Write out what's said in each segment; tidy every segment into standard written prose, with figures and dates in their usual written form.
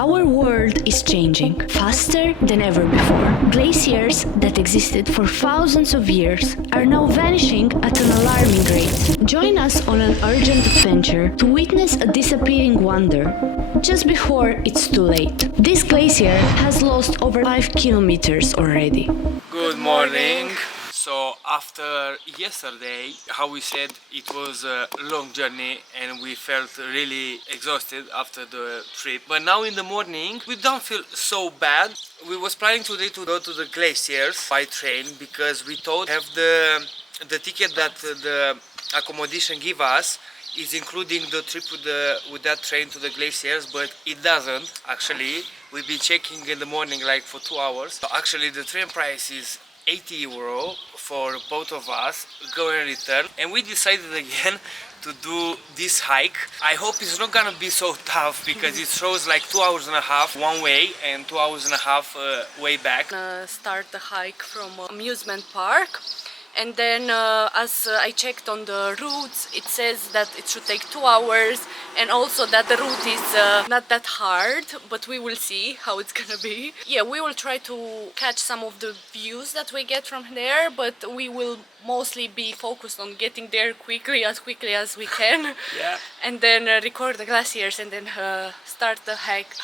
Our world is changing faster than ever before. Glaciers that existed for thousands of years are now vanishing at an alarming rate. Join us on an urgent adventure to witness a disappearing wonder just before it's too late. This glacier has lost over 5 kilometers already. Good morning. So after yesterday, how we said it was a long journey and we felt really exhausted after the trip. But now in the morning, we don't feel so bad. We was planning today to go to the glaciers by train because we thought have the ticket that the accommodation give us is including the trip with that train to the glaciers, but it doesn't actually. We've been checking in the morning like for 2 hours. So actually the train price is 80 euro for both of us, go and return, and we decided again to do this hike. I hope it's not gonna be so tough because it shows like 2 hours and a half one way and 2 hours and a half way back. Start the hike from amusement park, and then as I checked on the routes, it says that it should take 2 hours, and also that the route is not that hard, but we will see how it's gonna be. Yeah, we will try to catch some of the views that we get from there, but we will mostly be focused on getting there quickly as we can. Yeah. And then record the glaciers and then start the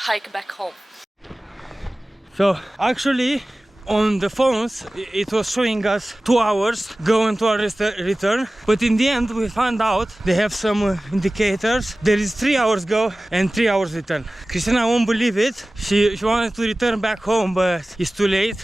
hike back home. So actually on the phones it was showing us 2 hours going to our return, but in the end we found out they have some indicators. There is 3 hours go and 3 hours return. Christina won't believe it. She wanted to return back home, but it's too late.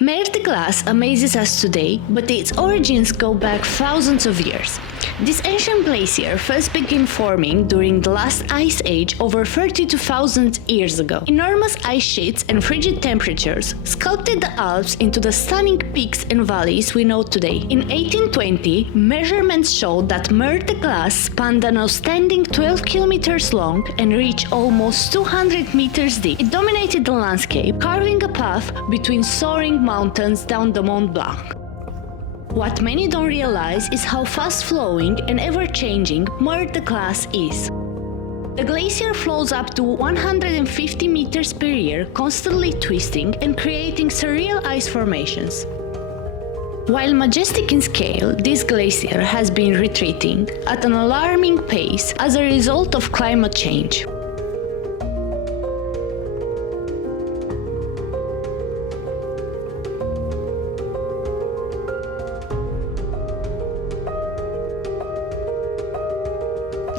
Mer de Glace amazes us today, but its origins go back thousands of years. This ancient glacier first began forming during the last ice age over 32,000 years ago. Enormous ice sheets and frigid temperatures sculpted the Alps into the stunning peaks and valleys we know today. In 1820, measurements showed that Mer de Glace spanned an outstanding 12 kilometers long and reached almost 200 meters deep. It dominated the landscape, carving a path between soaring mountains down the Mont Blanc. What many don't realize is how fast-flowing and ever-changing Mer de Glace is. The glacier flows up to 150 meters per year, constantly twisting and creating surreal ice formations. While majestic in scale, this glacier has been retreating at an alarming pace as a result of climate change.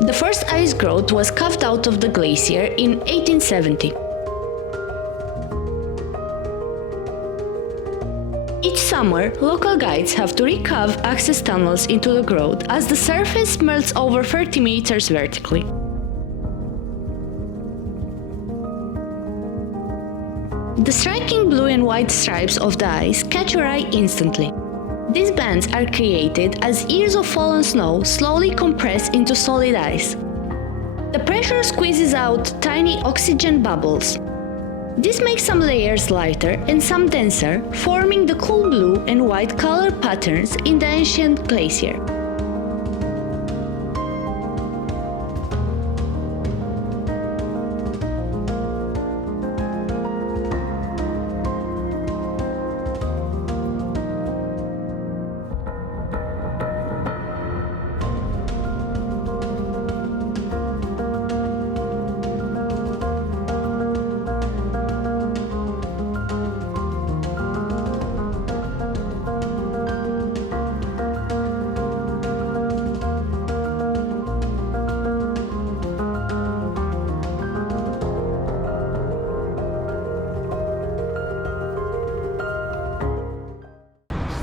The first ice growth was carved out of the glacier in 1870. Each summer, local guides have to recave access tunnels into the grotto as the surface melts over 30 meters vertically. The striking blue and white stripes of the ice catch your eye instantly. These bands are created as ears of fallen snow slowly compress into solid ice. The pressure squeezes out tiny oxygen bubbles. This makes some layers lighter and some denser, forming the cool blue and white color patterns in the ancient glacier.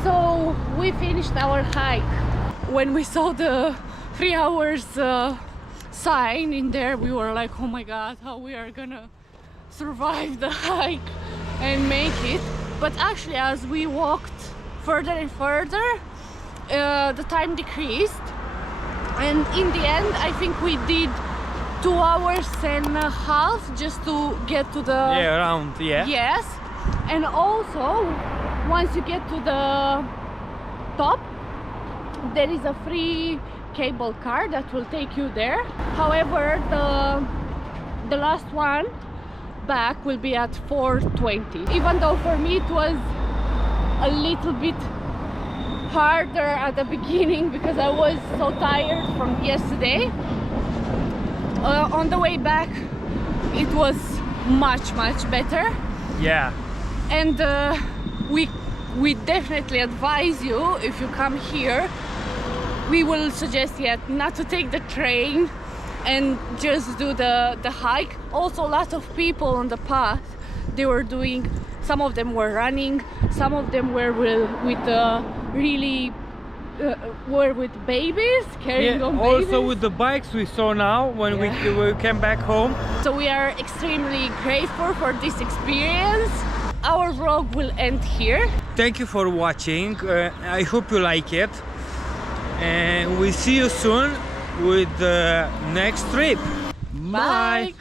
So we finished our hike. When we saw the 3 hours sign in there, we were like, oh my god, how we are gonna survive the hike and make it. But actually, as we walked further and further, the time decreased, and in the end I think we did 2 hours and a half just to get to the around, yes. And also, once you get to the top, there is a free cable car that will take you there. However, the last one back will be at 4:20. Even though for me it was a little bit harder at the beginning because I was so tired from yesterday. On the way back it was much better. Yeah. And we definitely advise you, if you come here, we will suggest not to take the train and just do the hike. Also, a lot of people on the path, they were doing, some of them were running, some of them were were with babies, carrying on babies. Also with the bikes we saw now when we came back home. So we are extremely grateful for this experience. Our vlog will end here. Thank you for watching. I hope you like it. And we'll see you soon with the next trip. Bye.